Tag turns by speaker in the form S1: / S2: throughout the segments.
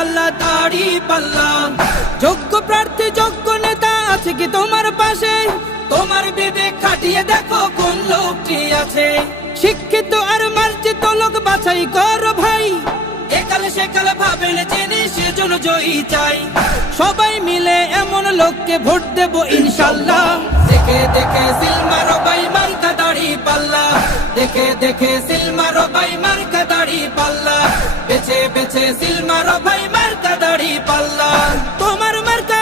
S1: পাল্লা দাড়ি পাল্লা। যোগ্য প্রার্থী, যোগ্য নেতা আছে কি তোমার পাশে? তোমার বিবেক খাটিয়ে দেখো কোন লোকটি আছে। শিক্ষিত আর মার্জিত লোক বাছাই করো ভাই। ভাবেন জেনে জয়ী চাই। সবাই মিলে এমন লোককে ভোট দেব ইনশাল্লাহ। দেখে দেখে সিলমারো বাই মার্কা দাড়ি পাল্লা। দেখে দেখে পাল্লা। বেছে বেছে সিলমারো ভাই মার্কা দাড়ি পাল্লা। তোমার মার্কা।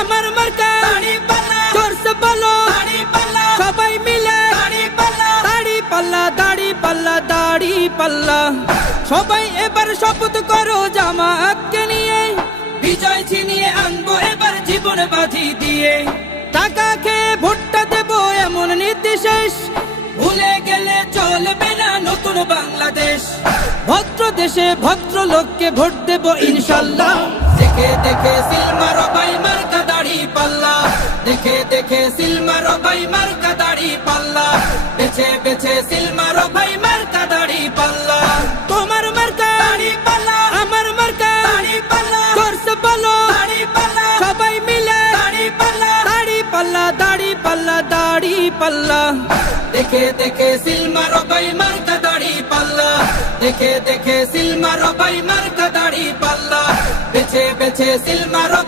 S1: আমার বলো। সবাই পাল্লা। পাল্লা, দাড়ি পাল্লা পাল্লা। সবাই এবার শপথ করো জামাতকে নিয়ে। বিজয় ছিনিয়ে আনব এবার জীবন বাজি দিয়ে। টাকা খেয়ে ভোটটা দেবো এমন নীতি শেষ ভুলে গেলে চলবে না নতুন বাংলাদেশ ভদ্র দেশে ভদ্র লোককে ভোট দেব ইনশাল্লাহ। দেখে দেখে সিলমারো ভাই মার্কা দাড়ি পাল্লা। দেখে দেখে সিলমারো ভাই মার্কা দাড়ি পাল্লা। বেছে বেছে সিলমারো ভাই মার্কা দাড়ি পাল্লা। তোমার মার্কা দাড়ি পাল্লা, আমার মার্কা দাড়ি পাল্লা। জোরসে বলো, দাড়ি পাল্লা। সবাই মিলে দাড়ি পাল্লা দাড়ি পাল্লা দাড়ি পাল্লা দাড়ি পাল্লা। দেখে দেখে সিলমারো ভাই মার্কা দাড়ি পাল্লা। দেখে দেখে ভাই মার্কা দাড়ি পাল্লা বেছে বেছে সিলমারো